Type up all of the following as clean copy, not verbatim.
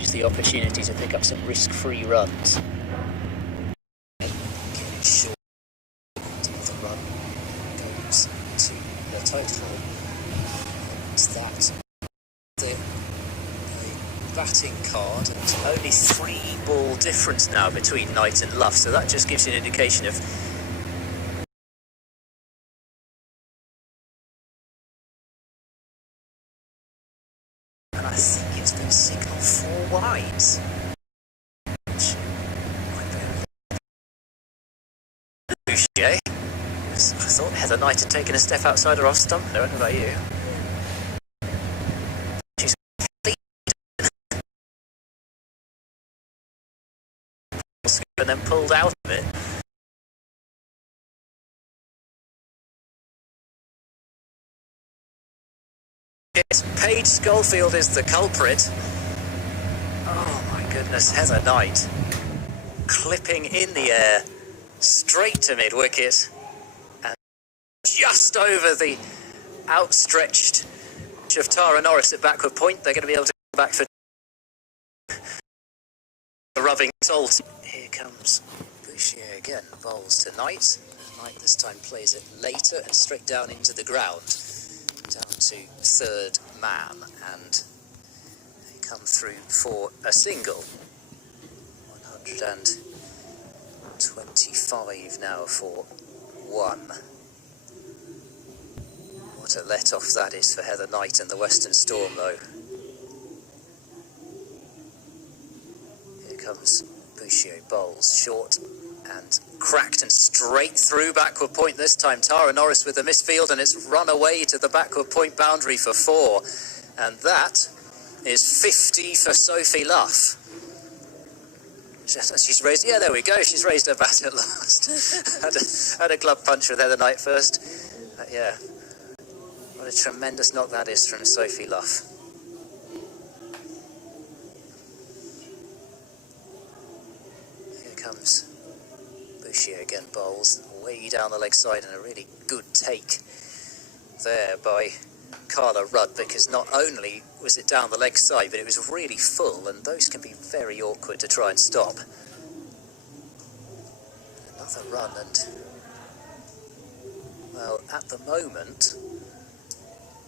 use the opportunity to pick up some risk-free runs. Getting short, the run goes to the total. And that the batting card, and only 3-ball difference now between Knight and Luff, so that just gives you an indication of and I think it's been signalled 4 wides. Boucher. I thought Heather Knight had taken a step outside her off stump. I don't know about you. She's and then pulled out of it. Yes, Paige Schofield is the culprit. Oh my goodness, Heather Knight clipping in the air straight to mid-wicket and just over the outstretched of Tara Norris at backward point. They're going to be able to come back for the rubbing salt. Here comes Boucher again, bowls to Knight. Knight this time plays it later and straight down into the ground, down to third man, and they come through for a single. 125 now for 1. What a let-off that is for Heather Knight and the Western Storm, though. Here comes Boucher, bowls short and cracked and straight through backward point this time. Tara Norris with the misfield, and it's run away to the backward point boundary for 4. And that is 50 for Sophie Luff. She's raised, yeah, there we go. She's raised her bat at last. had a glove punch with Heather Knight first. But yeah, what a tremendous knock that is from Sophie Luff. Here comes Boucher again, bowls way down the leg side, and a really good take there by Carla Rudd, because not only was it down the leg side, but it was really full, and those can be very awkward to try and stop. Another run, and well, at the moment,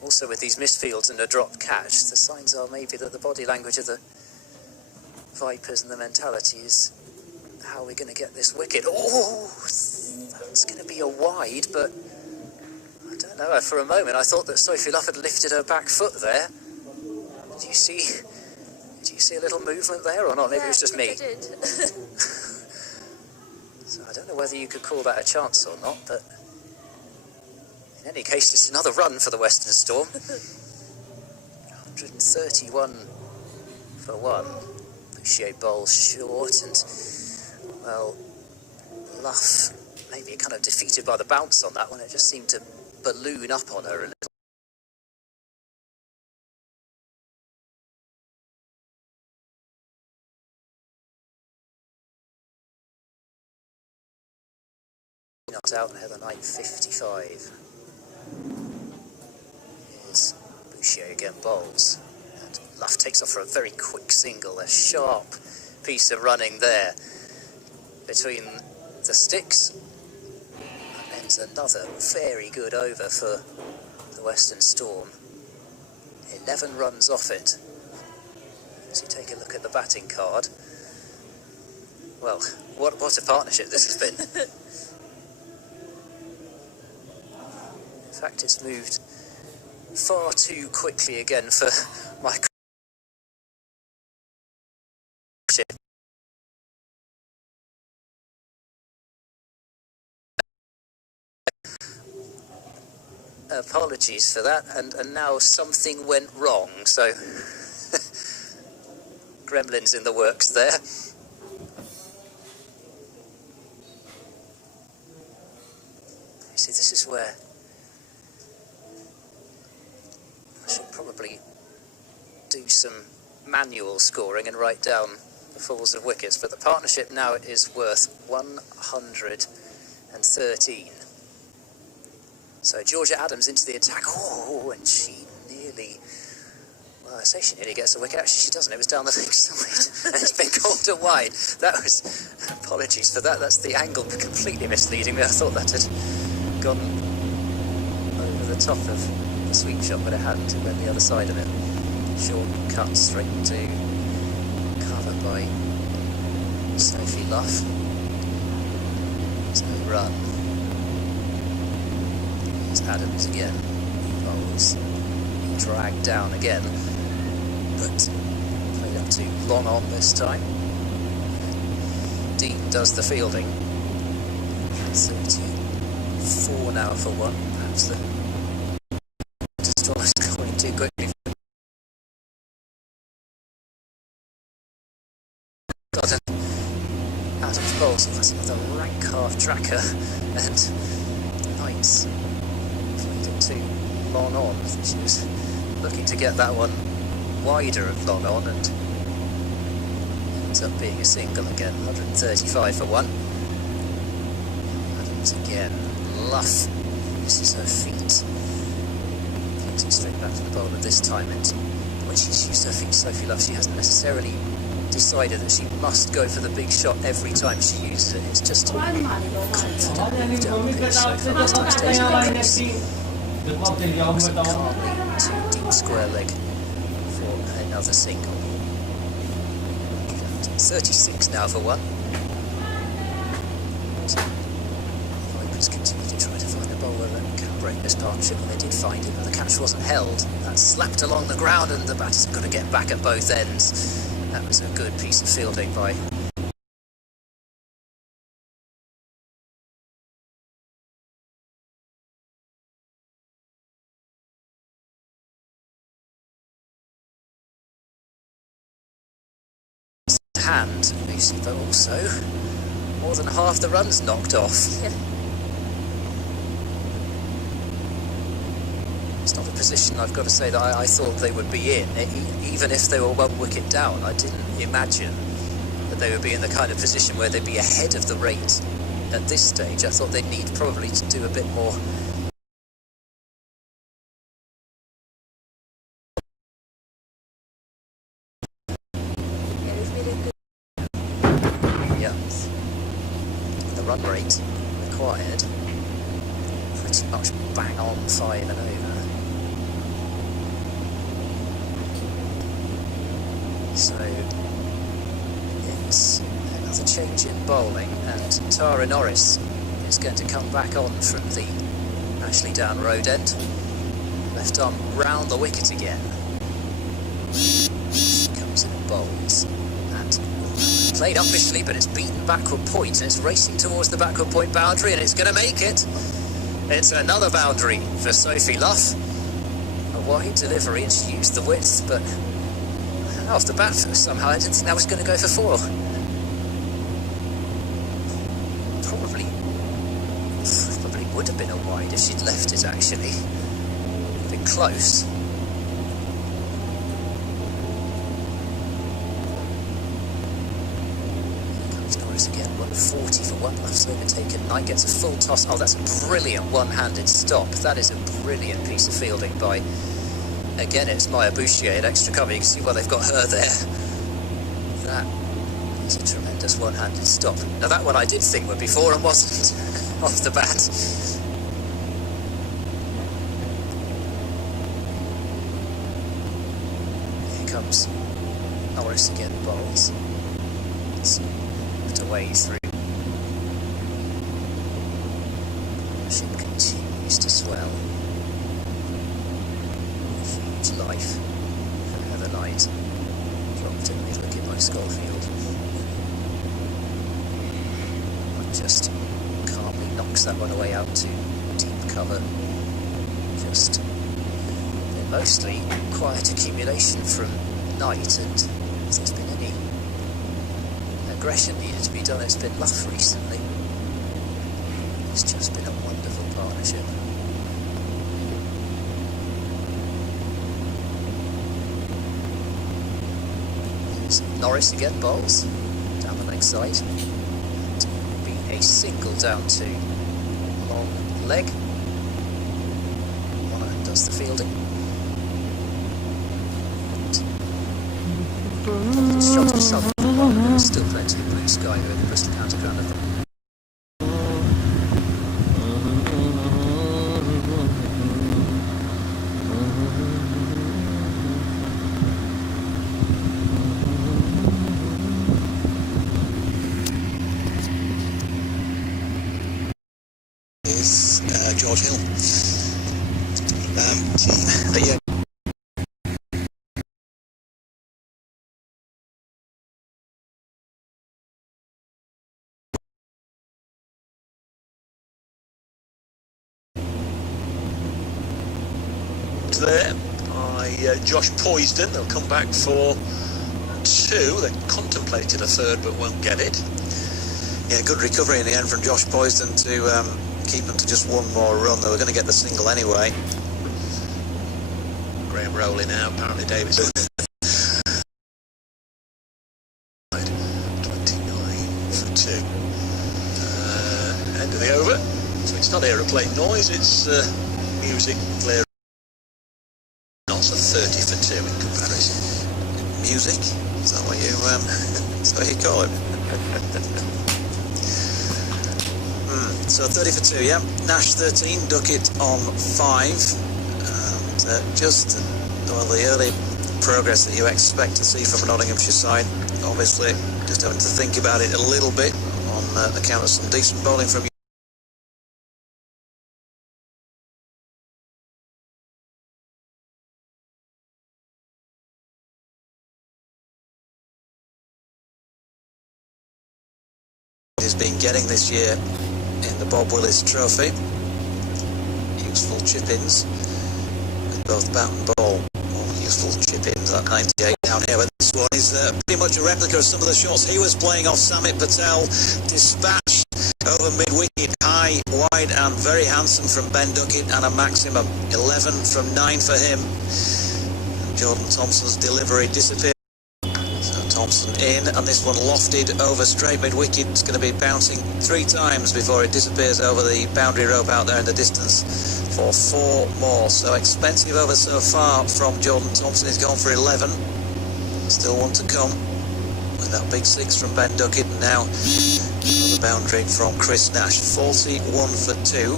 also with these misfields and a drop catch, the signs are maybe that the body language of the Vipers and the mentality is how we're going to get this wicket. Oh, that's going to be a wide, but I don't know. For a moment, I thought that Sophie Luff had lifted her back foot there. Did you see a little movement there or not? Maybe it was just me. I did. So I don't know whether you could call that a chance or not, but in any case, it's another run for the Western Storm. 131 for 1. Boucher bowls short, and well, Luff maybe kind of defeated by the bounce on that one. It just seemed to balloon up on her a little. Knocked out, and Heather Knight 55. Here's Boucher again, bowls, and Luff takes off for a very quick single. A sharp piece of running there between the sticks, and ends another very good over for the Western Storm. 11 runs off it. As you take a look at the batting card, well, what a partnership this has been. In fact, it's moved far too quickly again for my apologies for that, and now something went wrong, so gremlins in the works there. You see, this is where I should probably do some manual scoring and write down the falls of wickets, but the partnership now is worth 113. So Georgia Adams into the attack. Oh, and she nearly, well, I say she nearly gets a wicket. Actually, she doesn't. It was down the leg side. And it's been called a wide. That was... Apologies for that. That's the angle completely misleading me. I thought that had gone over the top of the sweep shot, but it hadn't. It went the other side of it. Short cut straight to cover by Sophie Luff. There's no run. It's Adams again. Bowls. Dragged down again, but played up to long on this time. Dean does the fielding. 34 now for one. Perhaps the strongest going too quickly. Got an Adams bowls. That's another rank half tracker, and Knights played it too long on. She was looking to get that one wider of long on, and ends up being a single again. 135 for one. Adams again. Luff uses her feet. Takes it straight back to the bowler this time, and when she's used her feet, Sophie Luff, she hasn't necessarily decided that she must go for the big shot every time she uses it. It's just confident moved down the pitch so far. This time stays calmly to deep square leg for another single. 36 now for one. Vipers continue to try to find a bowler that can break this partnership, and they did find it, but the catch wasn't held. That slapped along the ground, and the batters have got to get back at both ends. That was a good piece of fielding by hand, Lucy, but also more than half the runs knocked off. Yeah. It's not a position, I've got to say, that I thought they would be in. Even if they were one wicket down, I didn't imagine that they would be in the kind of position where they'd be ahead of the rate at this stage. I thought they'd need probably to do a bit more. Yeah. The run rate required pretty much bang on 5 and over. So it's another change in bowling, and Tara Norris is going to come back on from the Ashley Down road end. Left arm round the wicket again. Comes in bowls and played uppishly, but it's beaten backward point, and it's racing towards the backward point boundary, and it's going to make it. It's another boundary for Sophie Luff. A wide delivery, and she used the width, but off the bat somehow I didn't think that was going to go for 4. Probably would have been a wide if she'd left it, actually. A bit close. Here comes Norris again. 140 for one. Luff's overtaken. Knight gets a full toss. Oh, that's a brilliant one-handed stop. That is a brilliant piece of fielding by... Again, it's Maya Bouchier at extra cover. You can see why they've got her there. That is a tremendous one-handed stop. Now, that one I did think would be 4 and wasn't off the bat. Here comes Norris again, bowls. It's moved away through. She continues to swell. Life for Heather Knight. Dropped in the wicket by Schofield. Just calmly knocks that one away out to deep cover. Just mostly quiet accumulation from Knight, and if there's been any aggression needed to be done, it's been Luff recently. It's just been a wonderful partnership. Norris again bowls down the leg side. Be a single down to long leg. Monahan does the fielding. And Shot to southern, there was still plenty of blue sky over the Bristol County Ground. Is George Hill. Yeah. There by Josh Poisden. They'll come back for 2. They contemplated a 3rd but won't get it. Yeah, good recovery in the end from Josh Poisden to keep them to just one more run. They were going to get the single anyway. Graham Rowley now, apparently Davis. 29 for 2. End of the over. So it's not aeroplane noise, it's music clear. Also 30 for 2 in comparison. Music? Is that what you call it? So 30 for 2, yeah. Nash 13, Duckett on 5. And just the early progress that you expect to see from a Nottinghamshire side. Obviously, just having to think about it a little bit on account of some decent bowling from he's been getting this year in the Bob Willis Trophy. Useful chip-ins with both bat and ball. More useful chip-ins at 98 down here, but this one is pretty much a replica of some of the shots he was playing off Samit Patel. Dispatched over mid-wicket, high, wide and very handsome from Ben Duckett, and a maximum 11 from 9 for him. And Jordan Thompson's delivery disappeared. Thompson in, and this one lofted over straight mid-wicket. It's going to be bouncing 3 times before it disappears over the boundary rope out there in the distance for 4 more. So expensive over so far from Jordan Thompson. He's gone for 11. Still one to come with that big 6 from Ben Duckett, and now another boundary from Chris Nash. 41 for 2.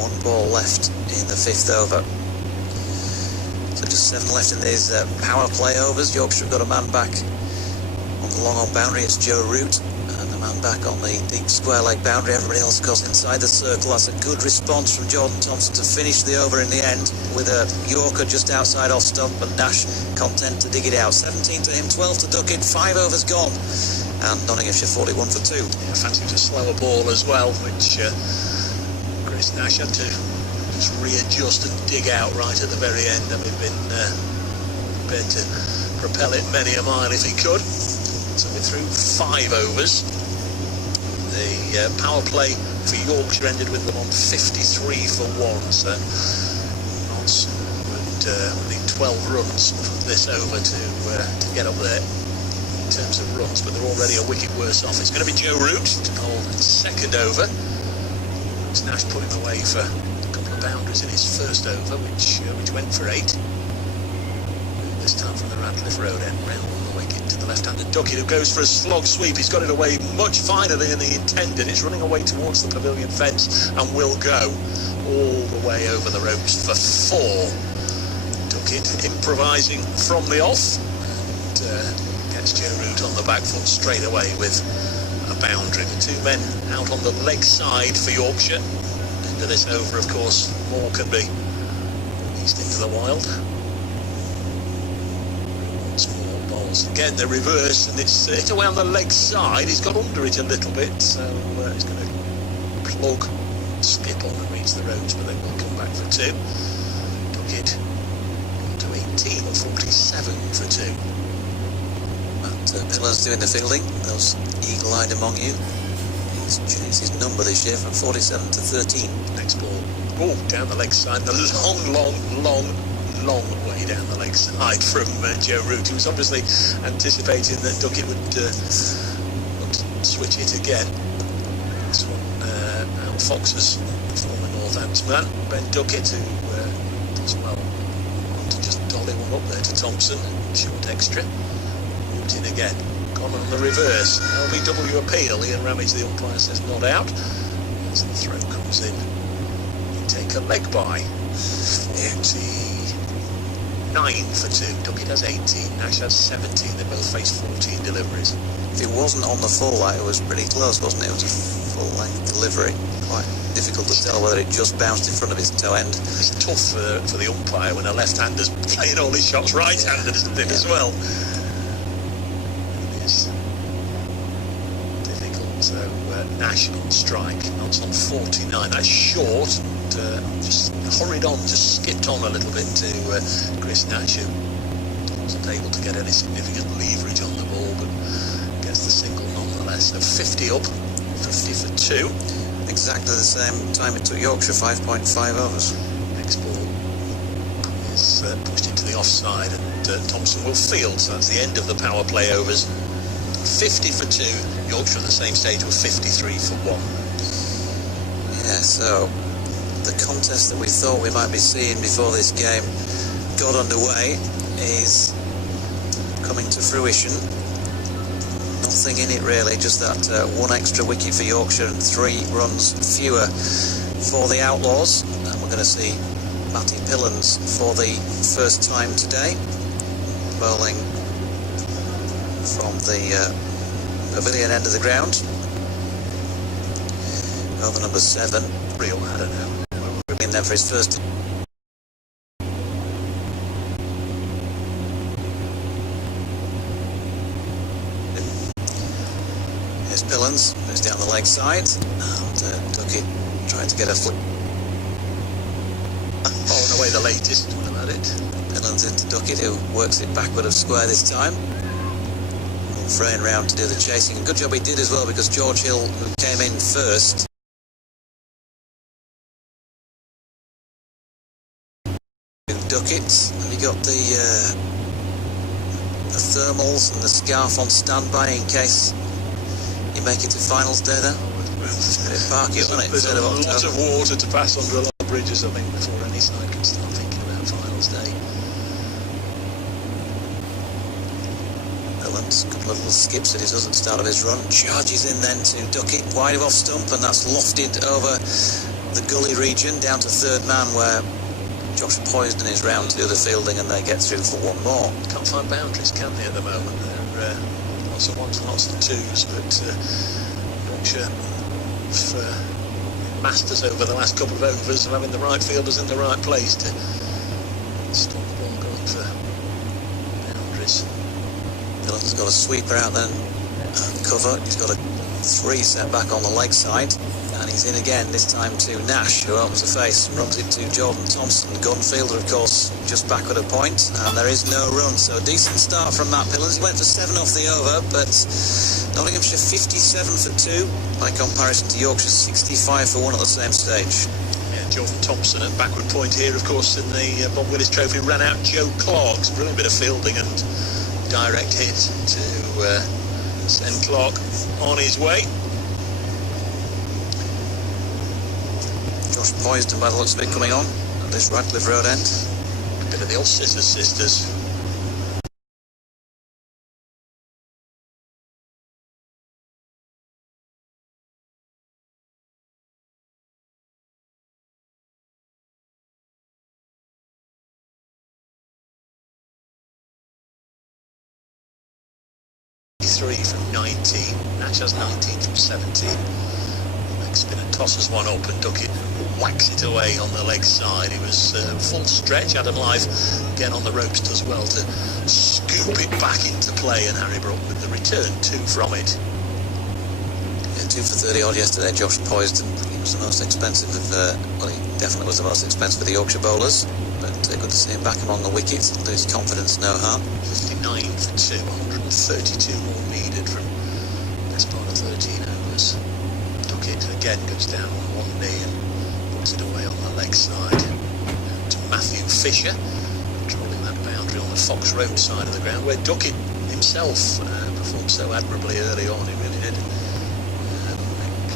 1 ball left in the 5th over. So just 7 left in these power play overs. Yorkshire have got a man back on the long on boundary. It's Joe Root, and the man back on the deep square leg boundary. Everybody else goes inside the circle. That's a good response from Jordan Thompson to finish the over in the end with a Yorker just outside off stump, and Nash content to dig it out. 17 to him, 12 to Duckett, 5 overs gone, and Nottinghamshire 41 for 2. Yeah, fancy to slow a ball as well, which Chris Nash had to just readjust and dig out right at the very end. Having been prepared to propel it many a mile if he could. So we're through 5 overs. The power play for Yorkshire ended with them on 53 for 1. So Notts would need 12 runs from this over to get up there in terms of runs, but they're already a wicket worse off. It's going to be Joe Root to hold second over. It's Nash putting away for boundaries in his first over, which went for 8. This time from the Radcliffe Road end, round the wicket to the left-handed Duckett, who goes for a slog sweep. He's got it away much finer than he intended. It's running away towards the pavilion fence and will go all the way over the ropes for 4. Duckett improvising from the off and gets Joe Root on the back foot straight away with a boundary. The 2 men out on the leg side for Yorkshire. Into this over, of course, more can be released into the wild. Once more balls again, the reverse, and it's hit away on the leg side. He's got under it a little bit, so he's going to plug, skip on and reach the ropes, but then we'll come back for 2. Duckett to 18 or 47 for 2. Matt Miller's doing the fielding. Those eagle-eyed among you. He's changed his number this year from 47 to 13. Next ball, down the leg side, the long way down the leg side from Joe Root. He was obviously anticipating that Duckett would switch it again. This one, Al Fox's former Northampton man, Ben Duckett, who does well to just dolly one up there to Thompson, short extra, moved in again, gone on the reverse, LBW appeal, Ian Ramage, the umpire, says not out, as the throw comes in, you take a leg by, 49 for 2, Duckett has 18, Nash has 17, they both face 14 deliveries. If it wasn't on the full light, it was pretty close, wasn't it? It was a full-length delivery. Quite difficult to tell whether it just bounced in front of his toe end. It's tough for the umpire when a left-hander's playing all his shots right-handed, isn't it, as well? It is difficult. So Nash on strike, Knotts on 49. That's short, and just hurried on, just skipped on a little bit to Chris Nash, who wasn't able to get any significant leverage on the ball, but gets the single nonetheless. So 50 up, 50 for 2. Exactly the same time it took Yorkshire, 5.5 overs. Next ball is pushed into the offside, and Thompson will field, so that's the end of the power play overs. 50 for 2, Yorkshire at the same stage with 53 for 1. Yeah, so the contest that we thought we might be seeing before this game got underway is coming to fruition. Nothing in it really, just that one extra wicket for Yorkshire and 3 runs fewer for the Outlaws. And we're going to see Matty Pillans for the first time today, bowling from the pavilion end of the ground. Over number 7, Real Hadder now. in there for his first. Here's Pillans, moves down the leg side, and Duckett trying to get a flip. Bowling away the latest, what about it? Pillans into Duckett, who works it backward of square this time. Fraying round to do the chasing, and good job he did as well, because George Hill, who came in first, Duckett, have you got the thermals and the scarf on standby in case you make it to finals day there? Park it on it. There's a lot of water to pass under a lot of bridges, I think, before any side can start thinking about finals day. Pillans, a couple of little skips that he does at the start of his run, charges in then to Duckett, wide of off stump, and that's lofted over the gully region down to third man, where Josh Poisden is round to do the fielding, and they get through for one more. Can't find boundaries, can they, at the moment? There are lots of ones and lots of twos, but Yorkshire masters over the last couple of overs of having the right fielders in the right place to stop the ball going for boundaries. Pillans has got a sweeper out then, cover. He's got a 3 set back on the leg side, and he's in again, this time to Nash, who opens the face, runs it to Jordan Thompson, gun fielder, of course, just backward a point, and there is no run. So a decent start from Matt Pillans. He went for 7 off the over, but Nottinghamshire 57 for 2 by comparison to Yorkshire 65 for 1 at the same stage. Yeah, Jordan Thompson at backward point here, of course, in the Bob Willis Trophy, ran out Joe Clark's brilliant bit of fielding and direct hit to send Clark on his way. Josh Poisden, by the looks of it, coming on at this Radcliffe Road end. A bit of the old sisters. From 19, Nash has 19 from 17. Leg spinner tosses one up, and Duckett whacks it away on the leg side. He was full stretch. Adam Live again on the ropes does well to scoop it back into play, and Harry Brook with the return 2 from it. Yeah, 2 for 30 odd yesterday. Josh Poisden, he was the most expensive of, well, he definitely was the most expensive of the Yorkshire bowlers, but good to see him back among the wickets. Lose confidence no harm. 59 for 2, 132 more needed from this part of 13 overs. Duckett again goes down on one knee and puts it away on the leg side. To Matthew Fisher, controlling that boundary on the Fox Road side of the ground, where Duckett himself performed so admirably early on. He really did.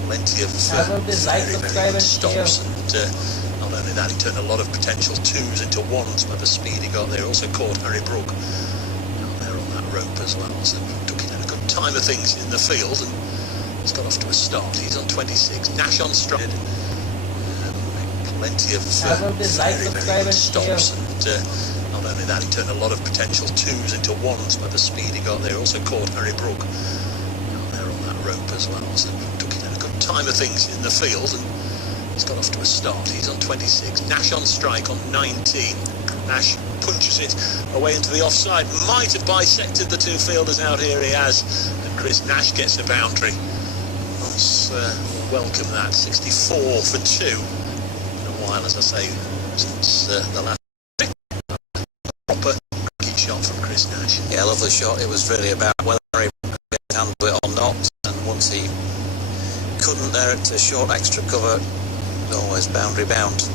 Plenty of very good stops, and not Not only that, he turned a lot of potential twos into ones by the speed he got there. Also caught Harry Brook out there on that rope as well. So took it at a good time of things in the field, and he's got off to a start. He's on 26. Nash on stride. Plenty of very good stops, and not only that, he turned a lot of potential twos into ones by the speed he got there. Also caught Harry Brook out there on that rope as well. So took it at a good time of things in the field, and he's got off to a start. He's on 26. Nash on strike on 19. Nash punches it away into the offside. Might have bisected the two fielders out here. He has, and Chris Nash gets a boundary. Let's welcome that. 64 for 2. In a while, as I say, since the last proper cricket shot from Chris Nash. Yeah, lovely shot. It was really about whether he could handle it or not, and once he couldn't there at a short extra cover, always boundary bound.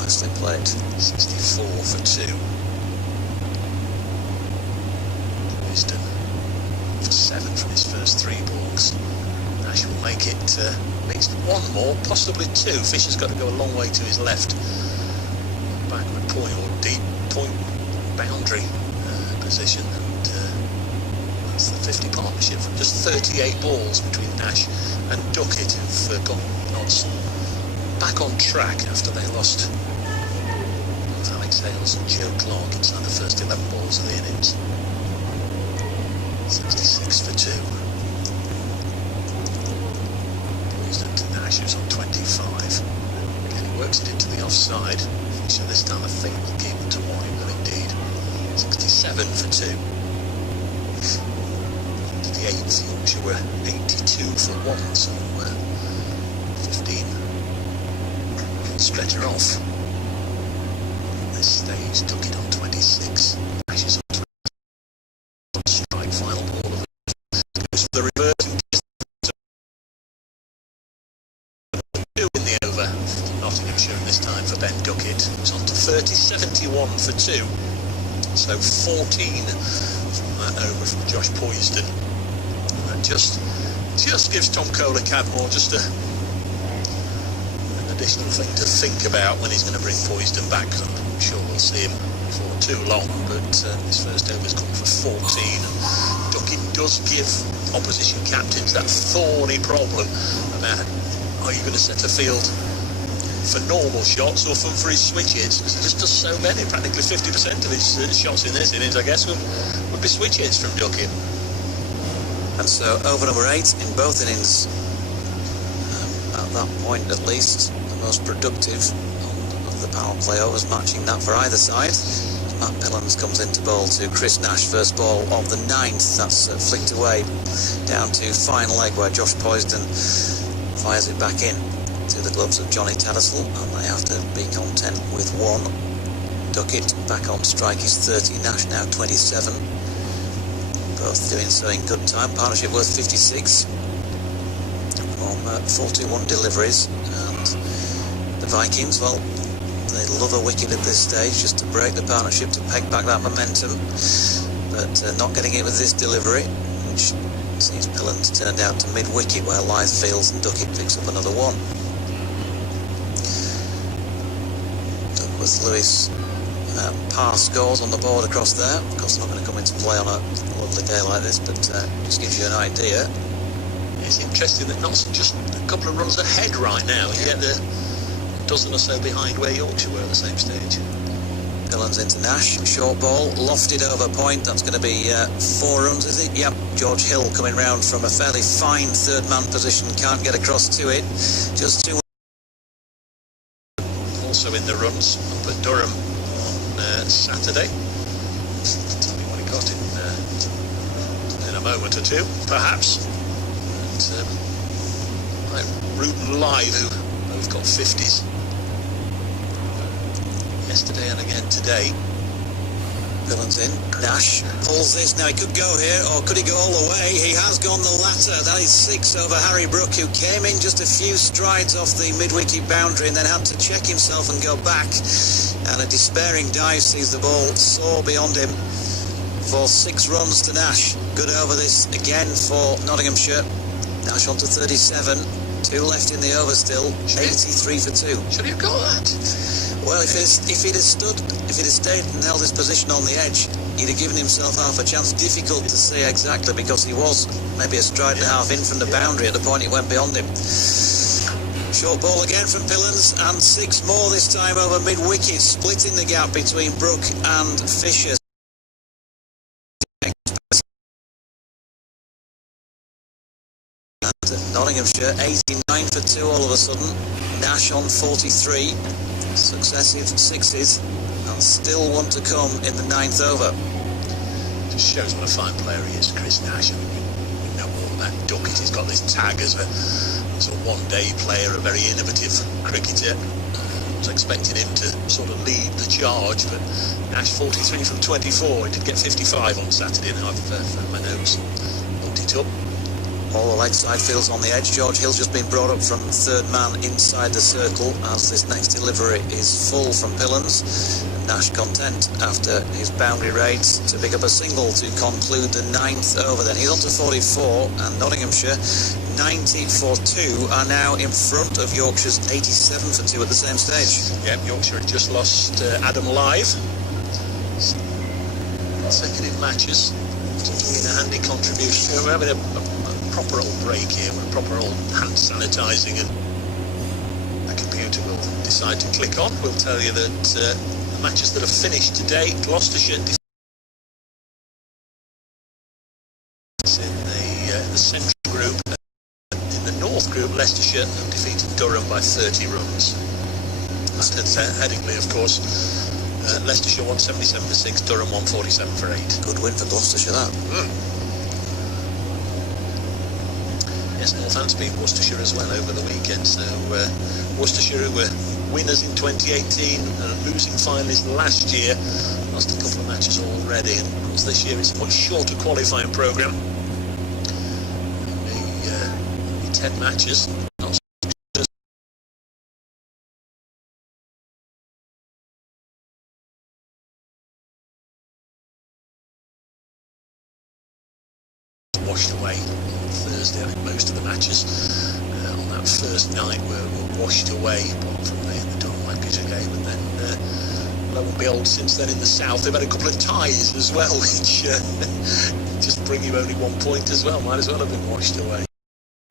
Nicely played. 64 for 2. Wisdom for 7 from his first 3 balls. Nash will make it at least one more, possibly 2. Fisher's got to go a long way to his left. Backward point or deep point boundary position, and that's the 50 partnership from just 38 balls between Nash and Duckett, who've got odds back on track after they lost both Alex Hales and Joe Clark inside the first 11 balls of the innings. 66 for 2. Wisdom to Nash, who's on 25. Again, he works it into the offside. Fisher this time I think will keep it to 1. He will indeed. 67 for 2. Into the 8th, Yorkshire were 82 for 1, so 15 stretcher off. This stage took it on 26. Ashes on 20. Strike, final ball of the goes for the reverse and gets two in the over. Nottinghamshire this time for Ben Duckett. It's on to 30, 71 for 2. So 14 from that over from Josh Poysden. That just gives Tom Kohler Cadmore just an additional thing to think about when he's going to bring Poysden back. I'm sure we'll see him for too long, but his first over's gone for 14. Duckett does give opposition captains that thorny problem about, are you going to set a field for normal shots or for his switch hits? Because he just does so many. Practically 50% of his shots in this innings, I guess, would be switch hits from Duckett. And so over number 8 in both innings, at that point at least, the most productive of the power play overs, matching that for either side. Matt Pillans comes into bowl to Chris Nash, first ball of the 9th. That's flicked away down to final leg, where Josh Poysden fires it back in to the gloves of Johnny Tattersall, and they have to be content with 1. Duckett back on strike is 30, Nash now 27. Both doing so in good time. Partnership worth 56 from 41 deliveries, and the Vikings, well, they love a wicket at this stage just to break the partnership, to peg back that momentum, but not getting it with this delivery, which sees Pillans turned out to mid-wicket, where Lyth fields and Duckett picks up another 1. Douglas Lewis par scores on the board across there. Of course, not going to come into play on a lovely day like this, but just gives you an idea. It's interesting that Nelson just a couple of runs ahead right now, yet they're a dozen or so behind where Yorkshire were at the same stage. Pillans into Nash, short ball, lofted over point. That's going to be 4 runs, is it? Yep. George Hill coming round from a fairly fine third-man position, can't get across to it. Just 2. Also in the runs up at Durham on Saturday. Tell me what he got in a moment or two, perhaps. And like Root and Live, who both got 50s yesterday and again today. Pillans in. Nash pulls this. Now he could go here, or could he go all the way? He has gone the latter. That is 6 over Harry Brook, who came in just a few strides off the mid-wicket boundary and then had to check himself and go back. And a despairing dive sees the ball soar beyond him for 6 runs to Nash. Good over this again for Nottinghamshire. Nash on to 37. 2 left in the over still. 83 for 2. Should he have got that? Well, if he'd have stayed and held his position on the edge, he'd have given himself half a chance. Difficult to say exactly because he was maybe a stride and a half in from the boundary at the point it went beyond him. Short ball again from Pillans, and 6 more this time over mid-wicket, splitting the gap between Brook and Fisher. Nottinghamshire 89 for 2 all of a sudden. Nash on 43, successive sixes, and still one to come in the 9th over. Just shows what a fine player he is, Chris Nash. I mean, we know all about Duckett. He's got this tag as a one-day player, a very innovative cricketer. I was expecting him to sort of lead the charge, but Nash 43 from 24. He did get 55 on Saturday, and I've found my notes and looked it up. All the leg side fields on the edge. George Hill's just been brought up from third man inside the circle as this next delivery is full from Pillans. Nash content after his boundary raids to pick up a single to conclude the 9th over. Then he's on to 44, and Nottinghamshire 90 for 2 are now in front of Yorkshire's 87 for 2 at the same stage. Yeah, Yorkshire had just lost Adam Live. Consecutive matches. Doing a handy contribution. We're having a proper old break here, with proper old hand sanitising, and the computer will decide to click on. We'll tell you that the matches that have finished today: Gloucestershire in the central group. In the north group, Leicestershire have defeated Durham by 30 runs. That's Headingley, of course. Leicestershire 177 for 6, Durham 147 for 8. Good win for Gloucestershire, that. Yes, Northampton beat Worcestershire as well over the weekend. So Worcestershire, who were winners in 2018, losing finalists last year, lost a couple of matches already, and this year it's a much shorter qualifying programme. Only 10 matches. Washed away on Thursday. I think most of the matches on that first night were washed away, apart from the Durham Lancashire game, and then lo and behold, since then in the south they've had a couple of ties as well, which just bring you only 1 point as well. Might as well have been washed away.